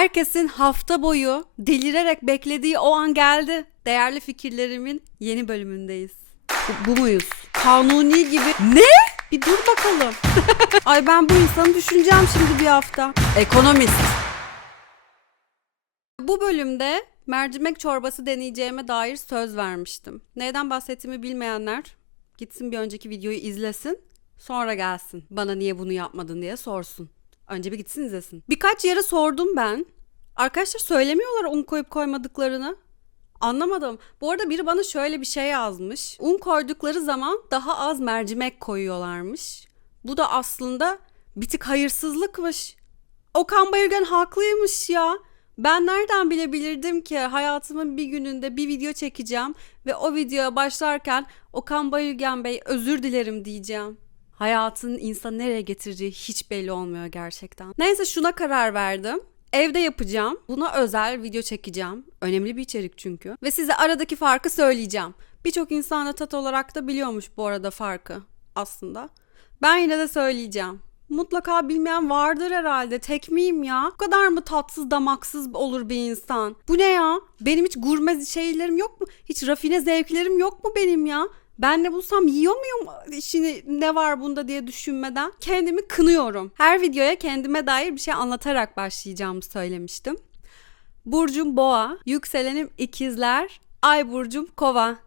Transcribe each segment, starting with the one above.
Herkesin hafta boyu delirerek beklediği o an geldi. Değerli fikirlerimin yeni bölümündeyiz. Bu, bu muyuz? Kanuni gibi. Ne? Bir dur bakalım. Ay ben bu insanı düşüneceğim şimdi bir hafta. Ekonomist. Bu bölümde mercimek çorbası deneyeceğime dair söz vermiştim. Neyden bahsettiğimi bilmeyenler gitsin bir önceki videoyu izlesin. Sonra gelsin. Bana niye bunu yapmadın diye sorsun. Önce bir gitsin izlesin. Birkaç yere sordum ben. Arkadaşlar söylemiyorlar un koyup koymadıklarını. Anlamadım. Bu arada biri bana şöyle bir şey yazmış. Un koydukları zaman daha az mercimek koyuyorlarmış. Bu da aslında bir tık hayırsızlıkmış. Okan Bayülgen haklıymış ya. Ben nereden bilebilirdim ki hayatımın bir gününde bir video çekeceğim ve o videoya başlarken Okan Bayülgen Bey özür dilerim diyeceğim. Hayatın insanı nereye getireceği hiç belli olmuyor gerçekten. Neyse şuna karar verdim. Evde yapacağım. Buna özel video çekeceğim. Önemli bir içerik çünkü. Ve size aradaki farkı söyleyeceğim. Birçok insan da tat olarak da biliyormuş bu arada farkı aslında. Ben yine de söyleyeceğim. Mutlaka bilmeyen vardır herhalde. Tek miyim ya? Bu kadar mı tatsız damaksız olur bir insan? Bu ne ya? Benim hiç gurme şeylerim yok mu? Hiç rafine zevklerim yok mu benim ya? Ben ne bulsam yiyor muyum şimdi ne var bunda diye düşünmeden kendimi kınıyorum. Her videoya kendime dair bir şey anlatarak başlayacağımı söylemiştim. Burcum boğa, yükselenim ikizler, ay burcum kova.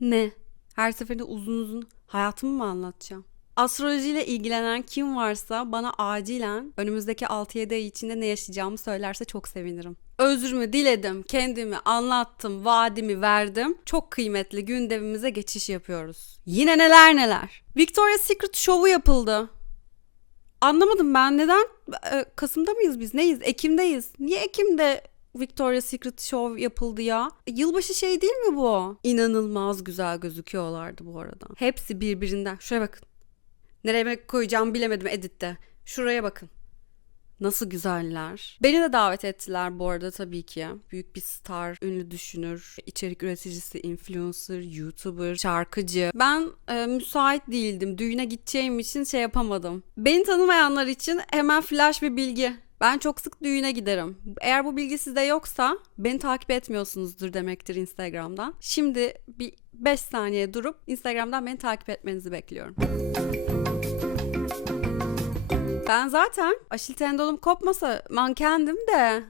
Ne? Her seferinde uzun uzun hayatımı mı anlatacağım? Astrolojiyle ilgilenen kim varsa bana acilen önümüzdeki 6-7 ay içinde ne yaşayacağımı söylerse çok sevinirim. Özrümü diledim, kendimi anlattım, vaadimi verdim. Çok kıymetli gündemimize geçiş yapıyoruz. Yine neler neler. Victoria's Secret şovu yapıldı. Anlamadım ben neden e, Kasım'da mıyız biz? Neyiz? Ekim'deyiz. Niye Ekim'de Victoria's Secret Show yapıldı ya. E, Yılbaşı şey değil mi bu? İnanılmaz güzel gözüküyorlardı bu arada. Hepsi birbirinden. Şuraya bakın. Nereye koyacağımı bilemedim editte. Şuraya bakın. Nasıl güzeller. Beni de davet ettiler bu arada tabii ki. Büyük bir star, ünlü düşünür, içerik üreticisi, influencer, youtuber, şarkıcı. Ben e, müsait değildim. Düğüne gideceğim için şey yapamadım. Beni tanımayanlar için hemen flash bir bilgi. Ben çok sık düğüne giderim. Eğer bu bilgi sizde yoksa beni takip etmiyorsunuzdur demektir Instagram'dan. Şimdi bir 5 saniye durup Instagram'dan beni takip etmenizi bekliyorum. Ben zaten aşil tendonum kopmasa mankendim de.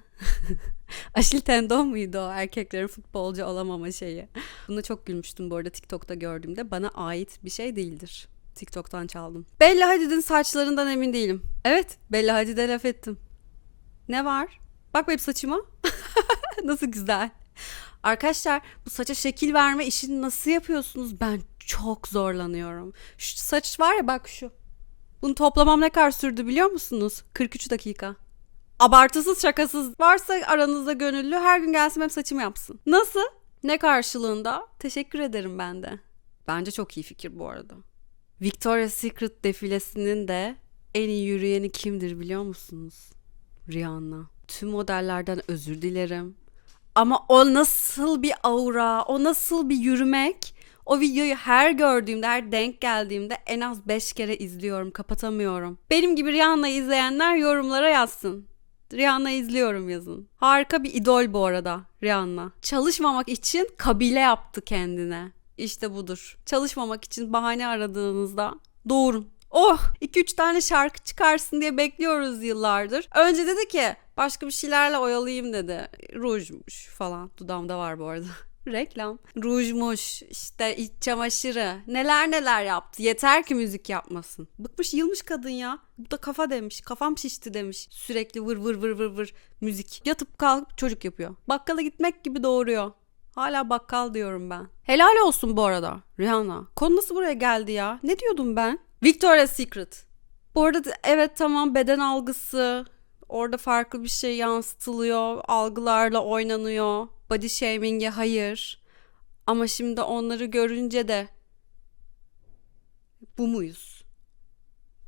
aşil tendon muydu o erkeklerin futbolcu olamama şeyi? Buna çok gülmüştüm bu arada TikTok'ta gördüğümde. Bana ait bir şey değildir. TikTok'tan çaldım. Bella Hadid'in saçlarından emin değilim. Evet, Bella Hadid'e laf ettim. Ne var? Bak benim saçıma. Nasıl güzel. Arkadaşlar bu saça şekil verme işini nasıl yapıyorsunuz? Ben çok zorlanıyorum. Şu saç var ya bak şu. Bunu toplamam ne kadar sürdü biliyor musunuz? 43 dakika. Abartısız şakasız varsa aranızda gönüllü her gün gelsin benim saçımı yapsın. Nasıl? Ne karşılığında? Teşekkür ederim ben de. Bence çok iyi fikir bu arada. Victoria's Secret defilesinin de en iyi yürüyeni kimdir biliyor musunuz? Rihanna. Tüm modellerden özür dilerim. Ama o nasıl bir aura, o nasıl bir yürümek? O videoyu her gördüğümde, her denk geldiğimde en az 5 kere izliyorum, kapatamıyorum. Benim gibi Rihanna'yı izleyenler yorumlara yazsın. Rihanna izliyorum yazın. Harika bir idol bu arada Rihanna. Çalışmamak için kabile yaptı kendine. İşte budur. Çalışmamak için bahane aradığınızda doğurun. Oh 2-3 tane şarkı çıkarsın diye bekliyoruz yıllardır. Önce dedi ki başka bir şeylerle oyalayayım dedi. Rujmuş falan. Dudağımda var bu arada. Reklam. Rujmuş, işte iç çamaşırı. Neler neler yaptı. Yeter ki müzik yapmasın. Bıkmış yılmış kadın ya. Bu da kafa demiş. Kafam şişti demiş. Sürekli vır vır vır vır vır müzik. Yatıp kalkıp çocuk yapıyor. Bakkala gitmek gibi doğuruyor. Hala bakkal diyorum ben. Helal olsun bu arada Rihanna. Konu nasıl buraya geldi ya? Ne diyordum ben? Victoria's Secret. Bu arada evet tamam beden algısı. Orada farklı bir şey yansıtılıyor. Algılarla oynanıyor. Body shaming'e hayır. Ama şimdi onları görünce de bu muyuz?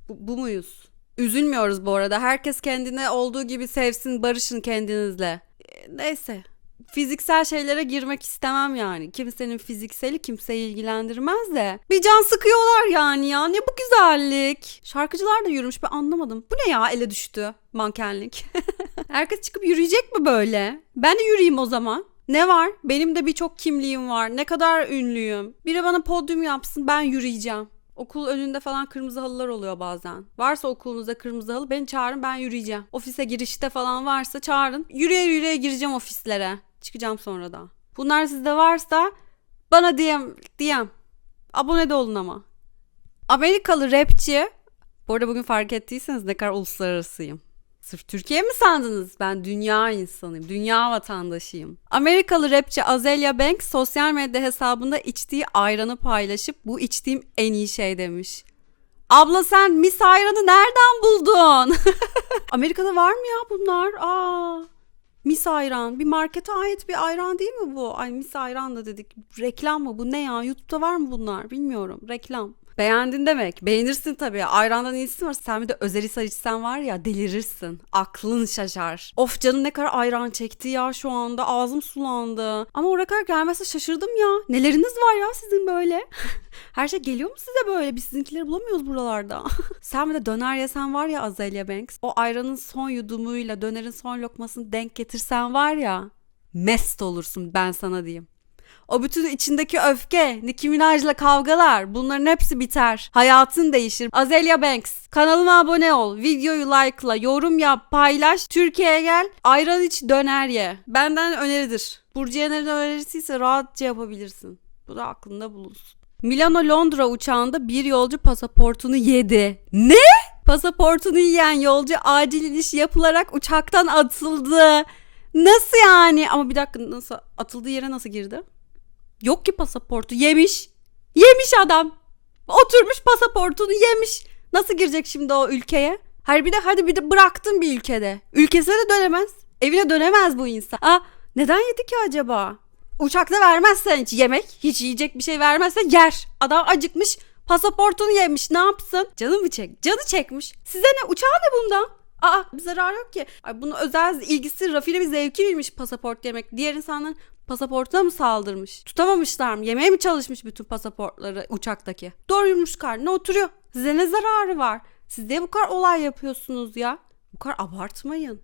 Bu, bu muyuz? Üzülmüyoruz bu arada. Herkes kendine olduğu gibi sevsin, barışın kendinizle. Neyse. Fiziksel şeylere girmek istemem yani. Kimsenin fizikseli kimseyi ilgilendirmez de. Bir can sıkıyorlar yani ya. Ne bu güzellik. Şarkıcılar da yürümüş ben anlamadım. Bu ne ya ele düştü mankenlik. Herkes çıkıp yürüyecek mi böyle? Ben de yürüyeyim o zaman. Ne var? Benim de birçok kimliğim var. Ne kadar ünlüyüm. Biri bana podyum yapsın ben yürüyeceğim. Okul önünde falan kırmızı halılar oluyor bazen. Varsa okulunuzda kırmızı halı beni çağırın ben yürüyeceğim. Ofise girişte falan varsa çağırın. Yürüye yürüye gireceğim ofislere. Çıkacağım sonra da. Bunlar sizde varsa bana diyem diyem. Abone de olun ama. Amerikalı rapçi. Bu arada bugün fark ettiyseniz ne kadar uluslararasıyım. Sırf Türkiye mi sandınız? Ben dünya insanıyım. Dünya vatandaşıyım. Amerikalı rapçi Azealia Banks sosyal medya hesabında içtiği ayranı paylaşıp bu içtiğim en iyi şey demiş. Abla sen mis ayranı nereden buldun? Amerika'da var mı ya bunlar? Aa, mis ayran. Bir markete ait bir ayran değil mi bu? Ay mis ayran da dedik. Reklam mı bu ne ya? YouTube'da var mı bunlar? Bilmiyorum. Reklam. Beğendin demek. Beğenirsin tabii. Ayrandan iyisi var. Sen bir de özel içsen var ya delirirsin. Aklın şaşar. Of canım ne kadar ayran çekti ya şu anda. Ağzım sulandı. Ama oraya kadar gelmezse şaşırdım ya. Neleriniz var ya sizin böyle? Her şey geliyor mu size böyle? Biz sizinkileri bulamıyoruz buralarda. Sen bir de döner yesen var ya Azalea Banks. O ayranın son yudumuyla dönerin son lokmasını denk getirsen var ya. Mest olursun ben sana diyeyim. O bütün içindeki öfke, Nicki Minaj'la kavgalar bunların hepsi biter. Hayatın değişir. Azealia Banks kanalıma abone ol. Videoyu like'la, yorum yap, paylaş. Türkiye'ye gel. Ayran iç döner ye. Benden öneridir. Burcu Yener'in önerisiyse rahatça yapabilirsin. Bu da aklında bulunsun. Milano Londra uçağında bir yolcu pasaportunu yedi. Ne? Pasaportunu yiyen yolcu acil iniş yapılarak uçaktan atıldı. Nasıl yani? Ama bir dakika nasıl atıldığı yere nasıl girdi? Yok ki pasaportu yemiş. Yemiş adam. Oturmuş pasaportunu yemiş. Nasıl girecek şimdi o ülkeye? Hayır bir de hadi bir de bıraktın bir ülkede. Ülkesine de dönemez. Evine dönemez bu insan. Aa, neden yedi ki acaba? Uçakta vermezsen hiç yemek, hiç yiyecek bir şey vermezsen yer. Adam acıkmış, pasaportunu yemiş. Ne yapsın? Canı mı çek? Canı çekmiş. Size ne? Uçağı ne bundan? Aa bir zarar yok ki. Ay, bunun özel ilgisi, rafine bir zevki miymiş pasaport yemek? Diğer insanların pasaportuna mı saldırmış? Tutamamışlar mı? Yemeye mi çalışmış bütün pasaportları uçaktaki? Doyurmuş karnına oturuyor. Size ne zararı var? Siz niye bu kadar olay yapıyorsunuz ya? Bu kadar abartmayın.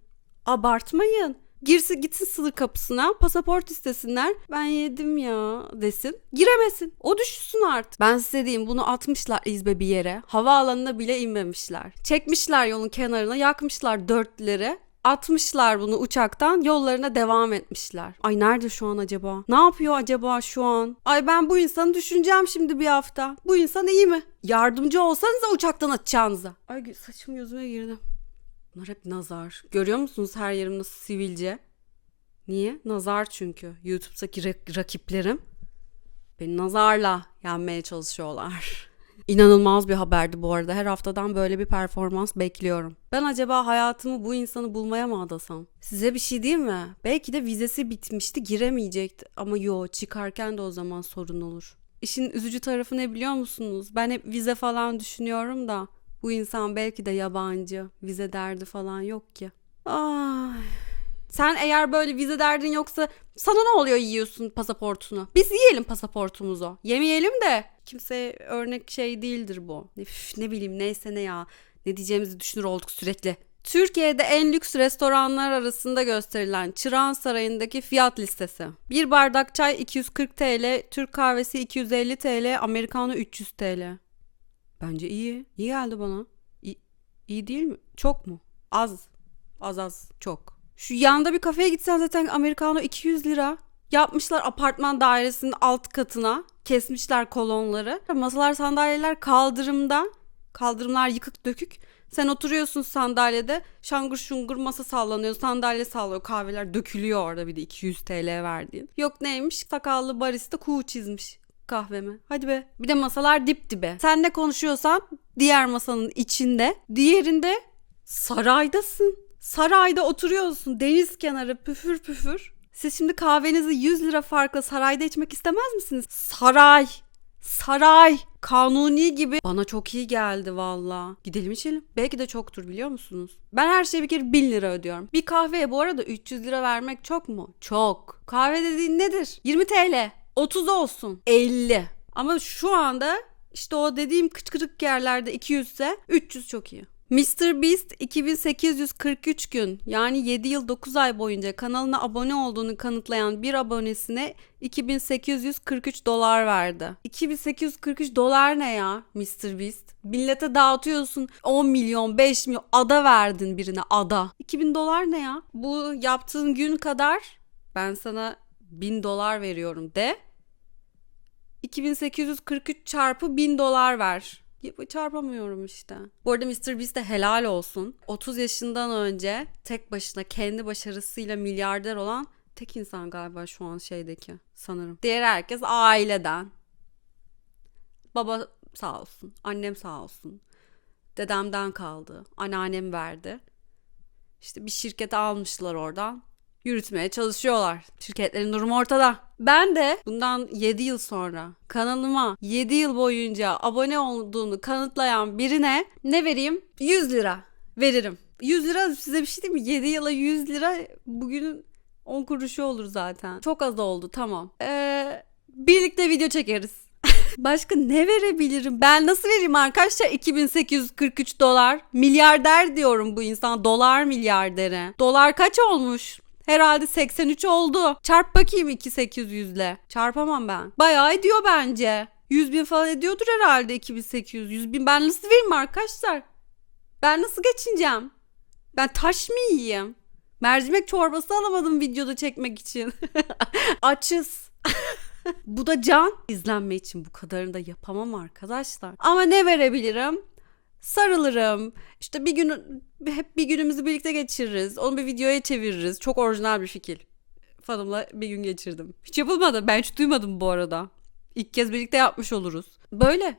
Abartmayın. Girsin gitsin sınır kapısına pasaport istesinler. Ben yedim ya desin. Giremesin. O düşünsün artık. Ben size diyeyim bunu atmışlar izbe bir yere. Havaalanına bile inmemişler. Çekmişler yolun kenarına yakmışlar dörtleri. Atmışlar bunu uçaktan yollarına devam etmişler. Ay nerede şu an acaba? Ne yapıyor acaba şu an? Ay ben bu insanı düşüneceğim şimdi bir hafta. Bu insan iyi mi? Yardımcı olsanız uçaktan atacağınıza. Ay saçım gözüme girdi. Bunlar hep nazar. Görüyor musunuz her yerim nasıl sivilce? Niye? Nazar çünkü. YouTube'daki rak- rakiplerim beni nazarla yenmeye çalışıyorlar. İnanılmaz bir haberdi bu arada. Her haftadan böyle bir performans bekliyorum. Ben acaba hayatımı bu insanı bulmaya mı adasam? Size bir şey diyeyim mi? Belki de vizesi bitmişti giremeyecekti. Ama yo çıkarken de o zaman sorun olur. İşin üzücü tarafı ne biliyor musunuz? Ben hep vize falan düşünüyorum da bu insan belki de yabancı. Vize derdi falan yok ki. Ay. Sen eğer böyle vize derdin yoksa sana ne oluyor yiyorsun pasaportunu? Biz yiyelim pasaportumuzu. Yemeyelim de kimse örnek şey değildir bu. Üf, ne bileyim neyse ne ya. Ne diyeceğimizi düşünür olduk sürekli. Türkiye'de en lüks restoranlar arasında gösterilen Çırağan Sarayı'ndaki fiyat listesi. Bir bardak çay 240 TL, Türk kahvesi 250 TL, Americano 300 TL. Bence iyi. İyi geldi bana. İyi, iyi değil mi? Çok mu? Az. Az az. Çok. Şu yanda bir kafeye gitsen zaten Americano 200 lira. Yapmışlar apartman dairesinin alt katına. Kesmişler kolonları. Masalar sandalyeler kaldırımda. Kaldırımlar yıkık dökük. Sen oturuyorsun sandalyede. Şangur şungur masa sallanıyor. Sandalye sallıyor. Kahveler dökülüyor orada bir de 200 TL verdiğin. Yok neymiş? Sakallı barista kuğu çizmiş kahvemi. Hadi be. Bir de masalar dip dibe. Sen ne konuşuyorsan diğer masanın içinde. Diğerinde saraydasın. Sarayda oturuyorsun. Deniz kenarı püfür püfür. Siz şimdi kahvenizi 100 lira farkla sarayda içmek istemez misiniz? Saray. Saray. Kanuni gibi. Bana çok iyi geldi valla. Gidelim içelim. Belki de çoktur biliyor musunuz? Ben her şeye bir kere 1000 lira ödüyorum. Bir kahveye bu arada 300 lira vermek çok mu? Çok. Kahve dediğin nedir? 20 TL. 30 olsun. 50. Ama şu anda işte o dediğim kıçkırık yerlerde 200 ise 300 çok iyi. Mr. Beast 2843 gün yani 7 yıl 9 ay boyunca kanalına abone olduğunu kanıtlayan bir abonesine 2843 dolar verdi. 2843 dolar ne ya Mr. Beast? Millete dağıtıyorsun 10 milyon 5 milyon ada verdin birine ada. 2000 dolar ne ya? Bu yaptığın gün kadar ben sana 1000 dolar veriyorum de. 2843 çarpı 1000 dolar ver. Çarpamıyorum işte. Bu arada Mr. Beast'e helal olsun. 30 yaşından önce tek başına kendi başarısıyla milyarder olan tek insan galiba şu an şeydeki sanırım. Diğer herkes aileden. Baba sağ olsun, annem sağ olsun. Dedemden kaldı, anneannem verdi. İşte bir şirket almışlar oradan. Yürütmeye çalışıyorlar. Şirketlerin durumu ortada. Ben de bundan 7 yıl sonra kanalıma 7 yıl boyunca abone olduğunu kanıtlayan birine ne vereyim? 100 lira veririm. 100 lira size bir şey diyeyim mi? 7 yıla 100 lira bugünün 10 kuruşu olur zaten. Çok az oldu tamam. Ee, birlikte video çekeriz. Başka ne verebilirim? Ben nasıl vereyim arkadaşlar 2843 dolar? Milyarder diyorum bu insan. Dolar milyardere. Dolar kaç olmuş? Herhalde 83 oldu. Çarp bakayım 2800 ile. Çarpamam ben. Bayağı ediyor bence. 100 bin falan ediyordur herhalde 2800. 100 bin ben nasıl vereyim arkadaşlar? Ben nasıl geçineceğim? Ben taş mı yiyeyim? Mercimek çorbası alamadım videoda çekmek için. Açız. bu da can. İzlenme için bu kadarını da yapamam arkadaşlar. Ama ne verebilirim? Sarılırım. İşte bir gün hep bir günümüzü birlikte geçiririz. Onu bir videoya çeviririz. Çok orijinal bir fikir. Fanımla bir gün geçirdim. Hiç yapılmadı. Ben hiç duymadım bu arada. İlk kez birlikte yapmış oluruz. Böyle.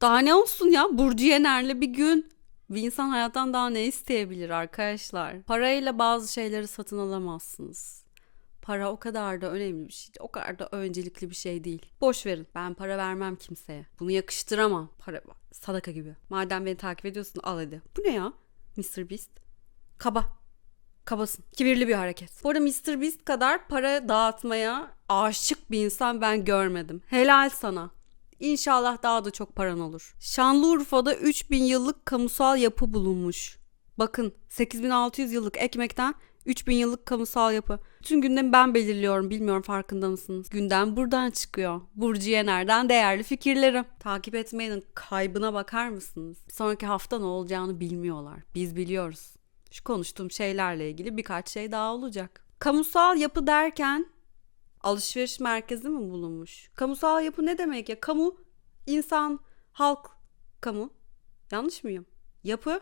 Daha ne olsun ya? Burcu Yener'le bir gün. Bir insan hayattan daha ne isteyebilir arkadaşlar? Parayla bazı şeyleri satın alamazsınız. Para o kadar da önemli bir şey. O kadar da öncelikli bir şey değil. Boş verin. Ben para vermem kimseye. Bunu yakıştıramam. Para sadaka gibi. Madem beni takip ediyorsun al hadi. Bu ne ya? Mr. Beast. Kaba. Kabasın. Kibirli bir hareket. Bu arada Mr. Beast kadar para dağıtmaya aşık bir insan ben görmedim. Helal sana. İnşallah daha da çok paran olur. Şanlıurfa'da 3000 yıllık kamusal yapı bulunmuş. Bakın 8600 yıllık ekmekten 3000 yıllık kamusal yapı. Bütün gündemi ben belirliyorum. Bilmiyorum farkında mısınız? Gündem buradan çıkıyor. Burcu Yener'den değerli fikirlerim. Takip etmeyenin kaybına bakar mısınız? Sonraki hafta ne olacağını bilmiyorlar. Biz biliyoruz. Şu konuştuğum şeylerle ilgili birkaç şey daha olacak. Kamusal yapı derken alışveriş merkezi mi bulunmuş? Kamusal yapı ne demek ya? Kamu, insan, halk, kamu. Yanlış mıyım? Yapı,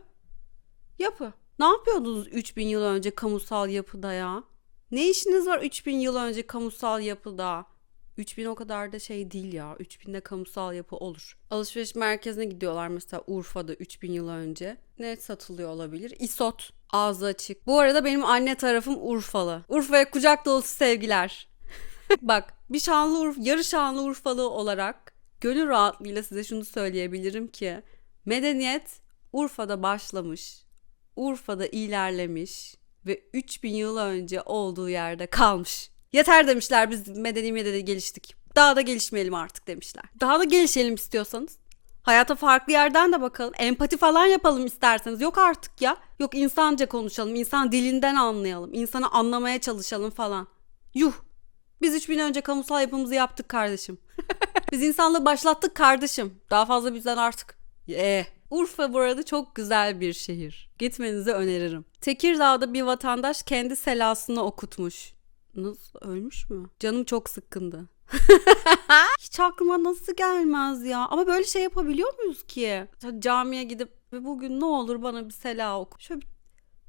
yapı. Ne yapıyordunuz 3000 yıl önce kamusal yapıda ya? Ne işiniz var 3000 yıl önce kamusal yapıda? 3000 o kadar da şey değil ya. 3000'de kamusal yapı olur. Alışveriş merkezine gidiyorlar mesela Urfa'da 3000 yıl önce. Ne satılıyor olabilir? Isot. Ağzı açık. Bu arada benim anne tarafım Urfalı. Urfa'ya kucak dolusu sevgiler. Bak bir Şanlıurfa, yarı Şanlıurfalı olarak gönül rahatlığıyla size şunu söyleyebilirim ki medeniyet Urfa'da başlamış. Urfa'da ilerlemiş ve 3000 yıl önce olduğu yerde kalmış. Yeter demişler biz medeni medeni geliştik. Daha da gelişmeyelim artık demişler. Daha da gelişelim istiyorsanız. Hayata farklı yerden de bakalım. Empati falan yapalım isterseniz. Yok artık ya. Yok insanca konuşalım. insan dilinden anlayalım. İnsanı anlamaya çalışalım falan. Yuh. Biz 3000 önce kamusal yapımızı yaptık kardeşim. Biz insanlığı başlattık kardeşim. Daha fazla bizden artık. Ye. Urfa bu arada çok güzel bir şehir. Gitmenizi öneririm. Tekirdağ'da bir vatandaş kendi selasını okutmuş. Nasıl ölmüş mü? Canım çok sıkkındı. Hiç aklıma nasıl gelmez ya. Ama böyle şey yapabiliyor muyuz ki? Camiye gidip ve bugün ne olur bana bir sela oku. Şöyle bir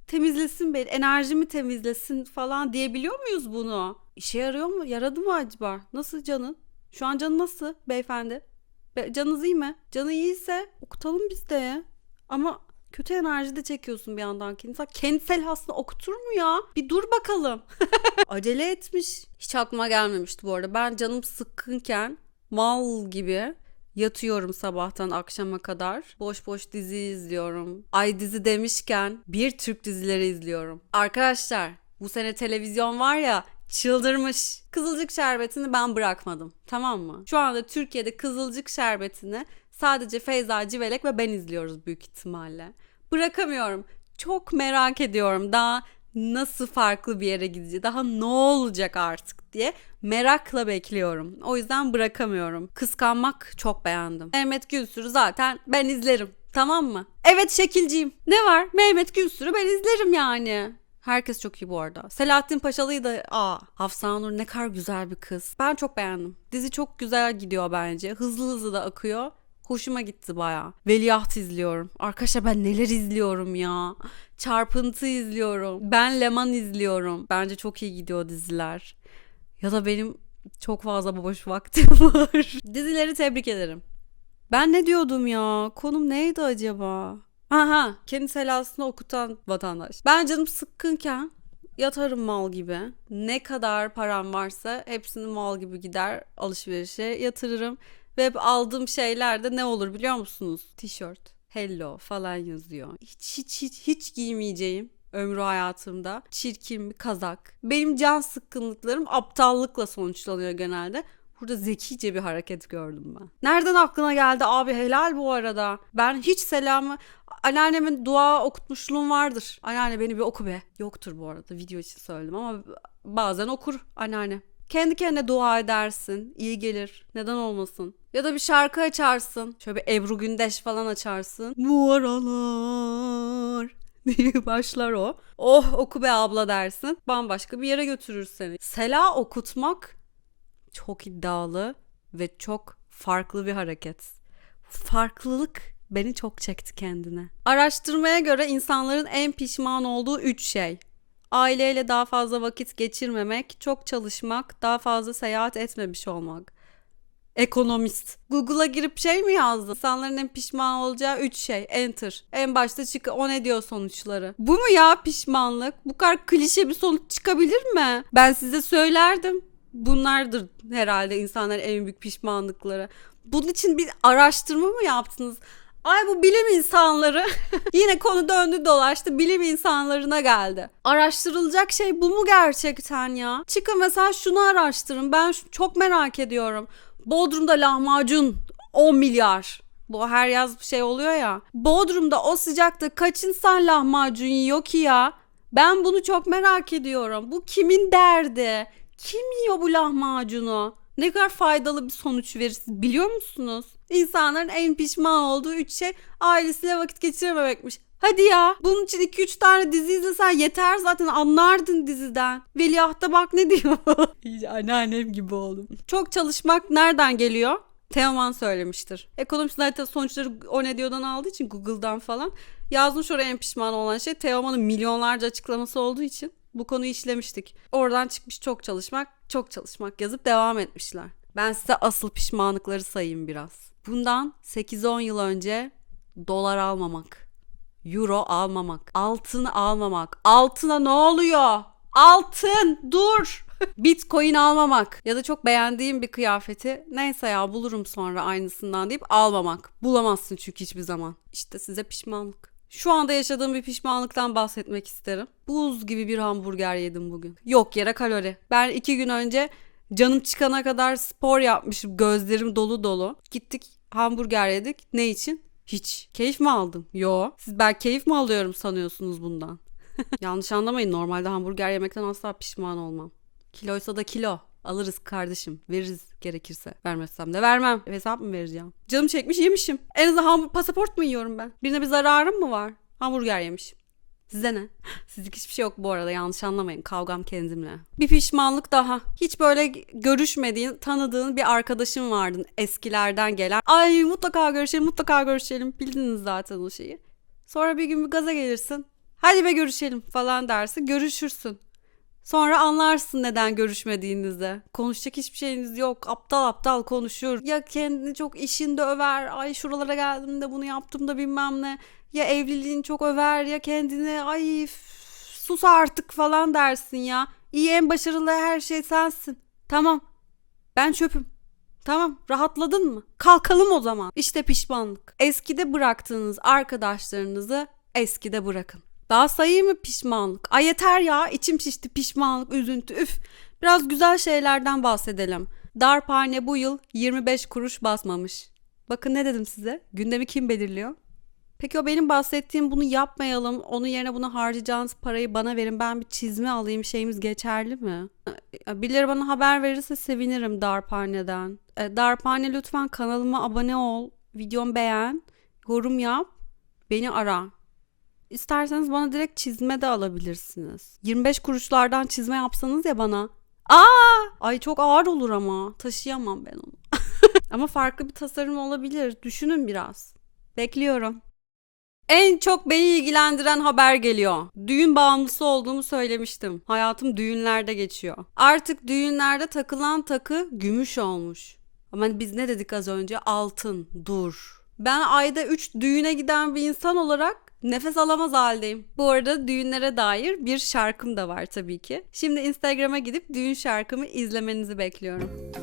temizlesin beni, enerjimi temizlesin falan diyebiliyor muyuz bunu? İşe yarıyor mu? Yaradı mı acaba? Nasıl canın? Şu an canı nasıl beyefendi? Canınız iyi mi? Canı iyiyse okutalım biz de. Ama kötü enerji de çekiyorsun bir yandan ki. İnsan kentsel hasta okutur mu ya? Bir dur bakalım. Acele etmiş. Hiç aklıma gelmemişti bu arada. Ben canım sıkkınken mal gibi yatıyorum sabahtan akşama kadar. Boş boş dizi izliyorum. Ay dizi demişken bir Türk dizileri izliyorum. Arkadaşlar bu sene televizyon var ya çıldırmış. Kızılcık şerbetini ben bırakmadım. Tamam mı? Şu anda Türkiye'de kızılcık şerbetini sadece Feyza Civelek ve ben izliyoruz büyük ihtimalle. Bırakamıyorum. Çok merak ediyorum. Daha nasıl farklı bir yere gidecek? Daha ne olacak artık diye merakla bekliyorum. O yüzden bırakamıyorum. Kıskanmak çok beğendim. Mehmet Gülsür'ü zaten ben izlerim. Tamam mı? Evet şekilciyim. Ne var? Mehmet Gülsür'ü ben izlerim yani. Herkes çok iyi bu arada. Selahattin Paşalı'yı da aa Hafsa Nur ne kadar güzel bir kız. Ben çok beğendim. Dizi çok güzel gidiyor bence. Hızlı hızlı da akıyor. Hoşuma gitti baya. Veliaht izliyorum. Arkadaşlar ben neler izliyorum ya. Çarpıntı izliyorum. Ben Leman izliyorum. Bence çok iyi gidiyor diziler. Ya da benim çok fazla boş vaktim var. Dizileri tebrik ederim. Ben ne diyordum ya? Konum neydi acaba? Aha, kendi selasını okutan vatandaş. Ben canım sıkkınken yatarım mal gibi. Ne kadar param varsa hepsini mal gibi gider alışverişe yatırırım. Ve hep aldığım şeyler de ne olur biliyor musunuz? Tişört, hello falan yazıyor. Hiç hiç hiç hiç giymeyeceğim ömrü hayatımda. Çirkin bir kazak. Benim can sıkkınlıklarım aptallıkla sonuçlanıyor genelde. Burada zekice bir hareket gördüm ben. Nereden aklına geldi abi helal bu arada. Ben hiç selamı anneannemin dua okutmuşluğum vardır. Anneanne beni bir oku be. Yoktur bu arada video için söyledim ama bazen okur anneanne. Kendi kendine dua edersin. iyi gelir. Neden olmasın? Ya da bir şarkı açarsın. Şöyle bir Ebru Gündeş falan açarsın. Bu aralar diye başlar o. Oh oku be abla dersin. Bambaşka bir yere götürür seni. Sela okutmak çok iddialı ve çok farklı bir hareket. Farklılık beni çok çekti kendine. Araştırmaya göre insanların en pişman olduğu 3 şey. Aileyle daha fazla vakit geçirmemek, çok çalışmak, daha fazla seyahat etmemiş olmak. Ekonomist. Google'a girip şey mi yazdı? İnsanların en pişman olacağı 3 şey. Enter. En başta çık o ne diyor sonuçları. Bu mu ya pişmanlık? Bu kadar klişe bir sonuç çıkabilir mi? Ben size söylerdim. Bunlardır herhalde insanların en büyük pişmanlıkları. Bunun için bir araştırma mı yaptınız? Ay bu bilim insanları yine konu döndü dolaştı bilim insanlarına geldi. Araştırılacak şey bu mu gerçekten ya? Çıkın mesela şunu araştırın ben çok merak ediyorum. Bodrum'da lahmacun 10 milyar. Bu her yaz bir şey oluyor ya. Bodrum'da o sıcakta kaç insan lahmacun yiyor ki ya? Ben bunu çok merak ediyorum. Bu kimin derdi? Kim yiyor bu lahmacunu? Ne kadar faydalı bir sonuç verir biliyor musunuz? İnsanların en pişman olduğu üç şey ailesiyle vakit geçirememekmiş. Hadi ya bunun için 2-3 tane dizi izlesen yeter zaten anlardın diziden. Veliaht'a bak ne diyor. İyice anneannem gibi oldum. Çok çalışmak nereden geliyor? Teoman söylemiştir. Ekonomist zaten sonuçları o ne diyordan aldığı için Google'dan falan. Yazmış oraya en pişman olan şey Teoman'ın milyonlarca açıklaması olduğu için bu konuyu işlemiştik. Oradan çıkmış çok çalışmak, çok çalışmak yazıp devam etmişler. Ben size asıl pişmanlıkları sayayım biraz. Bundan 8-10 yıl önce dolar almamak, euro almamak, altın almamak. Altına ne oluyor? Altın dur. Bitcoin almamak ya da çok beğendiğim bir kıyafeti neyse ya bulurum sonra aynısından deyip almamak. Bulamazsın çünkü hiçbir zaman. İşte size pişmanlık. Şu anda yaşadığım bir pişmanlıktan bahsetmek isterim. Buz gibi bir hamburger yedim bugün. Yok yere kalori. Ben iki gün önce canım çıkana kadar spor yapmışım. Gözlerim dolu dolu. Gittik hamburger yedik. Ne için? Hiç. Keyif mi aldım? Yo. Siz ben keyif mi alıyorum sanıyorsunuz bundan? Yanlış anlamayın. Normalde hamburger yemekten asla pişman olmam. Kiloysa da kilo. Alırız kardeşim. Veririz gerekirse. Vermezsem de vermem. Hesap mı vereceğim? Canım çekmiş yemişim. En azından pasaport mu yiyorum ben? Birine bir zararım mı var? Hamburger yemişim. Size ne? Sizlik hiçbir şey yok bu arada yanlış anlamayın. Kavgam kendimle. Bir pişmanlık daha. Hiç böyle görüşmediğin, tanıdığın bir arkadaşın vardı eskilerden gelen. Ay mutlaka görüşelim, mutlaka görüşelim. Bildiniz zaten o şeyi. Sonra bir gün bir gaza gelirsin. Hadi be görüşelim falan dersin. Görüşürsün. Sonra anlarsın neden görüşmediğinizde. Konuşacak hiçbir şeyiniz yok. Aptal aptal konuşur. Ya kendini çok işinde över. Ay şuralara geldim de bunu yaptım da bilmem ne. Ya evliliğini çok över ya kendini ay sus artık falan dersin ya. İyi en başarılı her şey sensin. Tamam. Ben çöpüm. Tamam rahatladın mı? Kalkalım o zaman. İşte pişmanlık. Eskide bıraktığınız arkadaşlarınızı eskide bırakın. Daha sayayım mı pişmanlık? Ay yeter ya içim şişti pişmanlık, üzüntü üf. Biraz güzel şeylerden bahsedelim. Darphane bu yıl 25 kuruş basmamış. Bakın ne dedim size? Gündemi kim belirliyor? Peki o benim bahsettiğim bunu yapmayalım. Onun yerine bunu harcayacağınız parayı bana verin. Ben bir çizme alayım şeyimiz geçerli mi? E, Birileri bana haber verirse sevinirim Darphane'den. E, Darphane lütfen kanalıma abone ol. Videomu beğen. Yorum yap. Beni ara. İsterseniz bana direkt çizme de alabilirsiniz. 25 kuruşlardan çizme yapsanız ya bana. Aa! Ay çok ağır olur ama. Taşıyamam ben onu. ama farklı bir tasarım olabilir. Düşünün biraz. Bekliyorum. En çok beni ilgilendiren haber geliyor. Düğün bağımlısı olduğumu söylemiştim. Hayatım düğünlerde geçiyor. Artık düğünlerde takılan takı gümüş olmuş. Ama hani biz ne dedik az önce? Altın, dur. Ben ayda 3 düğüne giden bir insan olarak nefes alamaz haldeyim. Bu arada düğünlere dair bir şarkım da var tabii ki. Şimdi Instagram'a gidip düğün şarkımı izlemenizi bekliyorum.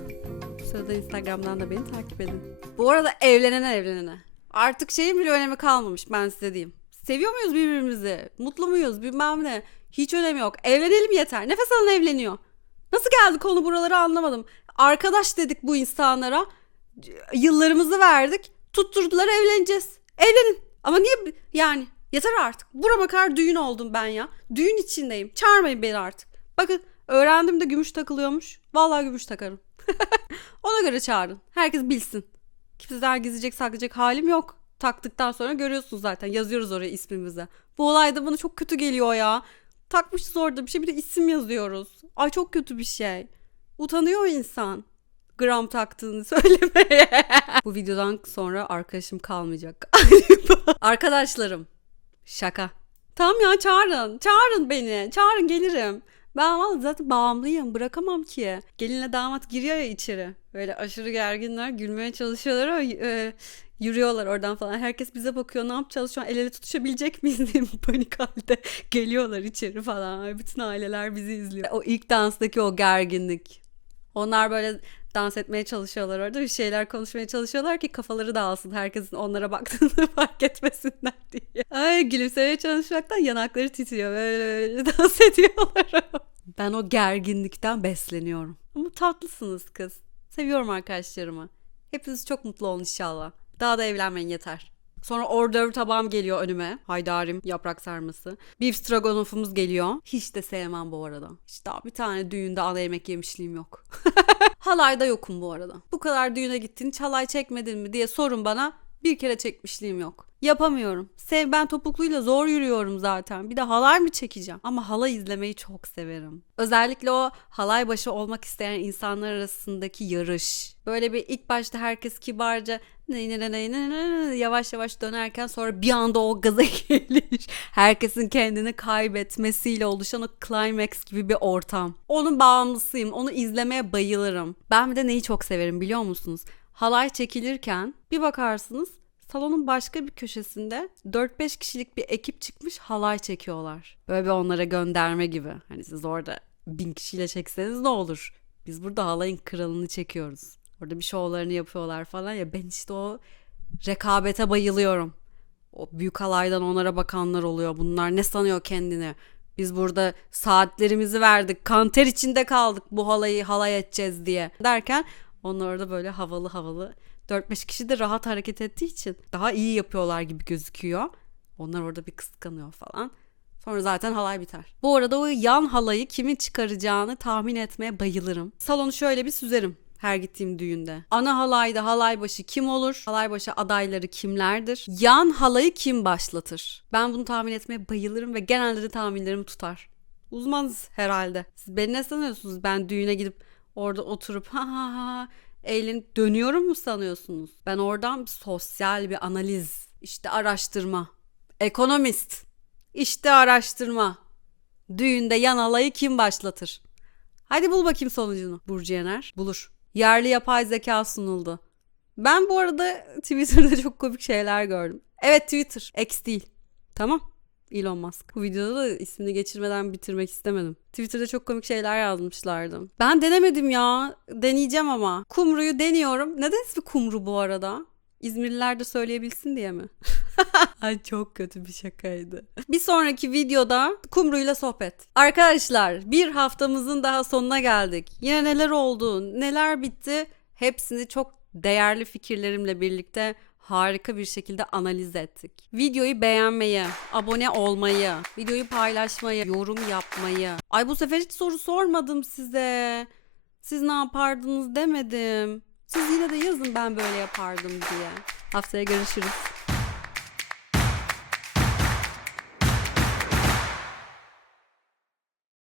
Bu sırada Instagram'dan da beni takip edin. Bu arada evlenene evlenene. Artık şeyin bile önemi kalmamış ben size diyeyim. Seviyor muyuz birbirimizi? Mutlu muyuz? Bilmem ne. Hiç önemi yok. Evlenelim yeter. Nefes alın evleniyor. Nasıl geldi konu buralara anlamadım. Arkadaş dedik bu insanlara. Yıllarımızı verdik. Tutturdular evleneceğiz. Evlenin. Ama niye yani yeter artık. Burama kadar düğün oldum ben ya. Düğün içindeyim. Çağırmayın beni artık. Bakın öğrendim de gümüş takılıyormuş. Vallahi gümüş takarım. Ona göre çağırın. Herkes bilsin. Kimseden gizleyecek saklayacak halim yok. Taktıktan sonra görüyorsunuz zaten. Yazıyoruz oraya ismimizi. Bu olayda bana çok kötü geliyor ya. Takmışız orada bir şey bir de isim yazıyoruz. Ay çok kötü bir şey. Utanıyor insan. Gram taktığını söylemeye. Bu videodan sonra arkadaşım kalmayacak. Arkadaşlarım. Şaka. Tamam ya çağırın. Çağırın beni. Çağırın gelirim. Ben vallahi zaten bağımlıyım. Bırakamam ki. Gelinle damat giriyor ya içeri. Böyle aşırı gerginler. Gülmeye çalışıyorlar ama e, yürüyorlar oradan falan. Herkes bize bakıyor. Ne yapacağız şu an? El ele tutuşabilecek miyiz diye panik halde geliyorlar içeri falan. Bütün aileler bizi izliyor. O ilk danstaki o gerginlik. Onlar böyle dans etmeye çalışıyorlar orada. Bir şeyler konuşmaya çalışıyorlar ki kafaları dağılsın. Herkesin onlara baktığını fark etmesinler diye. Ay gülümsemeye çalışmaktan yanakları titriyor. Böyle, böyle dans ediyorlar. ben o gerginlikten besleniyorum. Ama tatlısınız kız. Seviyorum arkadaşlarımı. Hepiniz çok mutlu olun inşallah. Daha da evlenmeyin yeter. Sonra ordör tabağım geliyor önüme. Haydarim, yaprak sarması. Beef stroganoff'umuz geliyor. Hiç de sevmem bu arada. Hiç daha bir tane düğünde ana yemek yemişliğim yok. Halayda yokum bu arada. Bu kadar düğüne gittin hiç halay çekmedin mi diye sorun bana. Bir kere çekmişliğim yok. Yapamıyorum. Sev ben topukluyla zor yürüyorum zaten. Bir de halay mı çekeceğim? Ama halay izlemeyi çok severim. Özellikle o halay başı olmak isteyen insanlar arasındaki yarış. Böyle bir ilk başta herkes kibarca yavaş yavaş dönerken sonra bir anda o gaza geliş. Herkesin kendini kaybetmesiyle oluşan o climax gibi bir ortam. Onun bağımlısıyım. Onu izlemeye bayılırım. Ben bir de neyi çok severim biliyor musunuz? Halay çekilirken bir bakarsınız salonun başka bir köşesinde 4-5 kişilik bir ekip çıkmış halay çekiyorlar. Böyle bir onlara gönderme gibi. Hani siz orada bin kişiyle çekseniz ne olur? Biz burada halayın kralını çekiyoruz. Orada bir şovlarını yapıyorlar falan ya ben işte o rekabete bayılıyorum. O büyük halaydan onlara bakanlar oluyor. Bunlar ne sanıyor kendini? Biz burada saatlerimizi verdik. Kanter içinde kaldık bu halayı halay edeceğiz diye. Derken onlar orada böyle havalı havalı 4-5 kişi de rahat hareket ettiği için daha iyi yapıyorlar gibi gözüküyor. Onlar orada bir kıskanıyor falan. Sonra zaten halay biter. Bu arada o yan halayı kimin çıkaracağını tahmin etmeye bayılırım. Salonu şöyle bir süzerim her gittiğim düğünde. Ana halayda halay başı kim olur? Halay başı adayları kimlerdir? Yan halayı kim başlatır? Ben bunu tahmin etmeye bayılırım ve genelde de tahminlerim tutar. Uzmanız herhalde. Siz beni ne sanıyorsunuz? Ben düğüne gidip orada oturup ha ha ha eğlenip dönüyorum mu sanıyorsunuz? Ben oradan sosyal bir analiz, işte araştırma, ekonomist, işte araştırma. Düğünde yan alayı kim başlatır? Hadi bul bakayım sonucunu. Burcu Yener bulur. Yerli yapay zeka sunuldu. Ben bu arada Twitter'da çok komik şeyler gördüm. Evet Twitter, X değil. Tamam. Elon Musk. Bu videoda da ismini geçirmeden bitirmek istemedim. Twitter'da çok komik şeyler yazmışlardı. Ben denemedim ya. Deneyeceğim ama. Kumru'yu deniyorum. Neden ismi Kumru bu arada? İzmirliler de söyleyebilsin diye mi? Ay çok kötü bir şakaydı. Bir sonraki videoda Kumru'yla sohbet. Arkadaşlar bir haftamızın daha sonuna geldik. Yine neler oldu, neler bitti hepsini çok değerli fikirlerimle birlikte harika bir şekilde analiz ettik. Videoyu beğenmeyi, abone olmayı, videoyu paylaşmayı, yorum yapmayı. Ay bu sefer hiç soru sormadım size. Siz ne yapardınız demedim. Siz yine de yazın ben böyle yapardım diye. Haftaya görüşürüz.